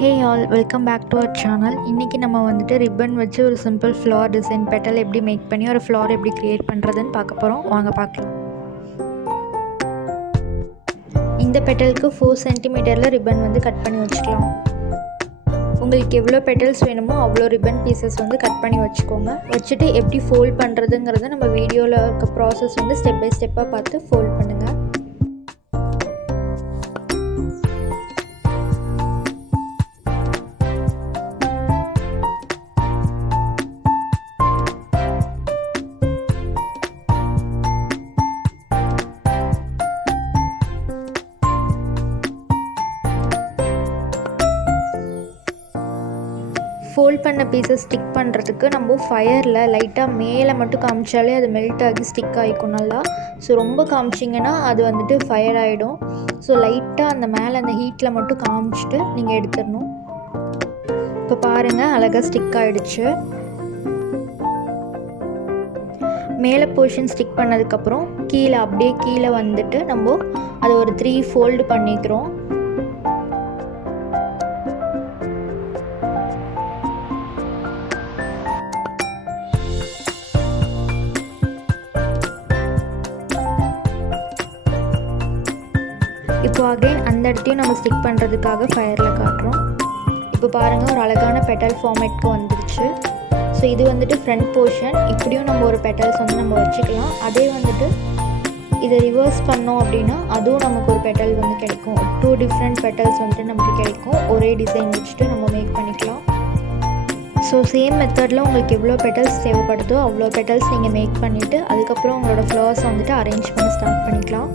Hey all, welcome back to our channel. இன்னைக்கு நம்ம வந்துட்டு ரிப்பன் வச்சு ஒரு சிம்பிள் ஃப்ளவர் டிசைன் பெட்டல் எப்படி மேக் பண்ணி ஒரு ஃப்ளவர் எப்படி கிரியேட் பண்ணுறதுன்னு பார்க்க போகிறோம். வாங்க பார்க்கலாம். இந்த பெட்டலுக்கு 4 சென்டிமீட்டரில் ரிப்பன் வந்து கட் பண்ணி வச்சுக்கலாம். உங்களுக்கு எவ்வளோ பெட்டல்ஸ் வேணுமோ அவ்வளோ ரிப்பன் பீசஸ் வந்து கட் பண்ணி வச்சுக்கோங்க. வச்சுட்டு எப்படி ஃபோல்ட் பண்ணுறதுங்கிறத நம்ம வீடியோவில் இருக்க ப்ராசஸ் வந்து ஸ்டெப் பை ஸ்டெப்பாக பார்த்து ஃபோல்ட் பண்ணுங்கள். ஃபோல்ட் பண்ண பீஸை ஸ்டிக் பண்ணுறதுக்கு நம்ம ஃபயரில் லைட்டாக மேலே மட்டும் காமிச்சாலே அது மெல்ட் ஆகி ஸ்டிக் ஆகிக்கும் நல்லா. ஸோ ரொம்ப காமிச்சிங்கன்னா அது வந்துட்டு ஃபயர் ஆகிடும். ஸோ லைட்டாக அந்த மேலே அந்த ஹீட்டில் மட்டும் காமிச்சிட்டு நீங்கள் எடுத்துடணும். இப்போ பாருங்கள், அழகாக ஸ்டிக் ஆகிடுச்சு. மேலே போர்ஷன் ஸ்டிக் பண்ணதுக்கப்புறம் கீழே வந்துட்டு நம்ம அதை ஒரு 3 ஃபோல்டு பண்ணிக்கிறோம். இப்போ அகைன் அந்த இடத்தையும் நம்ம ஸ்டிக் பண்ணுறதுக்காக ஃபயரில் காட்டுறோம். இப்போ பாருங்கள், ஒரு அழகான பெட்டல் ஃபார்மேட்க்கு வந்துடுச்சு. ஸோ இது வந்துட்டு ஃப்ரண்ட் போர்ஷன். இப்படியும் நம்ம ஒரு பெட்டல்ஸ் வந்து நம்ம வச்சுக்கலாம். அதே வந்துட்டு இதை ரிவர்ஸ் பண்ணோம் அப்படின்னா அதுவும் நமக்கு ஒரு பெட்டல் வந்து கிடைக்கும். 2 டிஃப்ரெண்ட் பெட்டல்ஸ் வந்துட்டு நமக்கு கிடைக்கும். ஒரே டிசைன் வச்சுட்டு நம்ம மேக் பண்ணிக்கலாம். ஸோ சேம் மெத்தடில் உங்களுக்கு எவ்வளோ பெட்டல்ஸ் தேவைப்படுதோ அவ்வளோ பெட்டல்ஸ் நீங்கள் மேக் பண்ணிவிட்டு அதுக்கப்புறம் உங்களோட ஃப்ளவர்ஸை வந்துட்டு அரேஞ்ச் பண்ண ஸ்டார்ட் பண்ணிக்கலாம்.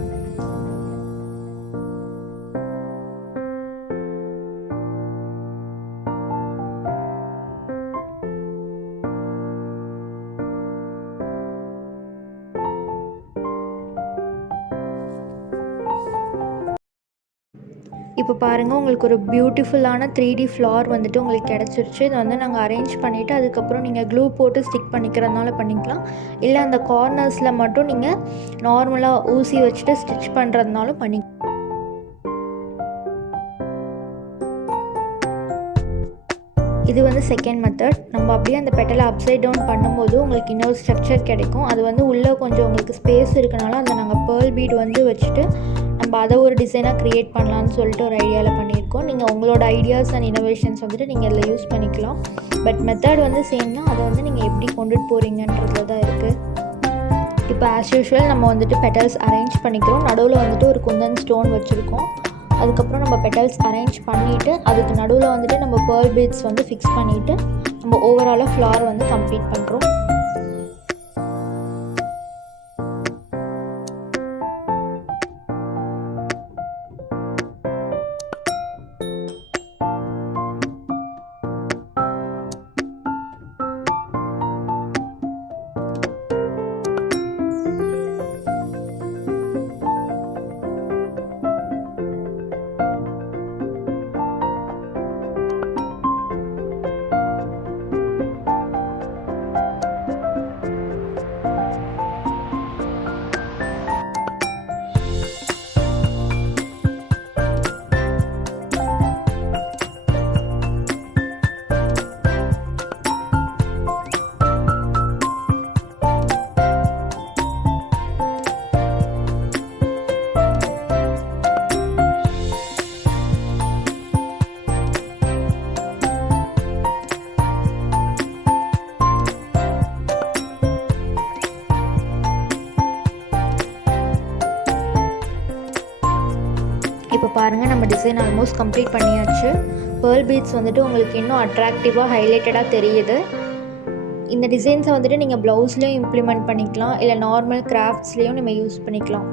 இப்போ பாருங்கள், உங்களுக்கு ஒரு பியூட்டிஃபுல்லான 3D ஃப்ளவர் வந்துட்டு உங்களுக்கு கிடச்சிருச்சு. இதை வந்து நாங்கள் அரேஞ்ச் பண்ணிவிட்டு அதுக்கப்புறம் நீங்கள் க்ளூ போட்டு ஸ்டிக் பண்ணிக்கிறதுனால பண்ணிக்கலாம். இல்லை அந்த கார்னர்ஸில் மட்டும் நீங்கள் நார்மலாக ஊசி வச்சுட்டு ஸ்டிச் பண்ணுறதுனாலும் பண்ணிக்கலாம். இது வந்து செகண்ட் மெத்தட். நம்ம அப்படியே அந்த பெட்டலை அப்சைட் டவுன் பண்ணும்போது உங்களுக்கு இன்னொரு ஸ்ட்ரக்சர் கிடைக்கும். அது வந்து உள்ளே கொஞ்சம் உங்களுக்கு ஸ்பேஸ் இருக்கனால அதை நாங்கள் பேர்ல் பீட் வந்து வச்சுட்டு நம்ம அதை ஒரு டிசைனாக க்ரியேட் பண்ணலான்னு சொல்லிட்டு ஒரு ஐடியாவில் பண்ணியிருக்கோம். நீங்கள் உங்களோட ஐடியாஸ் அண்ட் இனோவேஷன்ஸ் வந்துட்டு நீங்கள் அதில் யூஸ் பண்ணிக்கலாம். பட் மெத்தட் வந்து சேம் தான். அதை வந்து நீங்கள் எப்படி கொண்டுட்டு போகிறீங்கன்றதுல தான் இருக்குது. இப்போ ஆஸ் யூஷுவல் நம்ம வந்துட்டு பெட்டல்ஸ் அரேஞ்ச் பண்ணிக்கிறோம். நடுவில் வந்துட்டு ஒரு குந்தன் ஸ்டோன் வச்சுருக்கோம். அதுக்கப்புறம் நம்ம பெட்டல்ஸ் அரேஞ்ச் பண்ணிவிட்டு அதுக்கு நடுவில் வந்துட்டு நம்ம பேர்ல் பீட்ஸ் வந்து ஃபிக்ஸ் பண்ணிவிட்டு நம்ம ஓவராலாக ஃப்ளவர் வந்து கம்ப்ளீட் பண்ணுறோம். இப்போ பாருங்கள், நம்ம டிசைன் ஆல்மோஸ்ட் கம்ப்ளீட் பண்ணியாச்சு. பேர்ல் பீட்ஸ் வந்துட்டு உங்களுக்கு இன்னும் அட்ராக்டிவாக ஹைலைட்டடாக தெரியுது. இந்த டிசைன்ஸை வந்துட்டு நீங்கள் ப்ளவுஸ்லேயும் இம்ப்ளிமெண்ட் பண்ணிக்கலாம், இல்லை நார்மல் கிராஃப்ட்ஸ்லேயும் நம்ம யூஸ் பண்ணிக்கலாம்.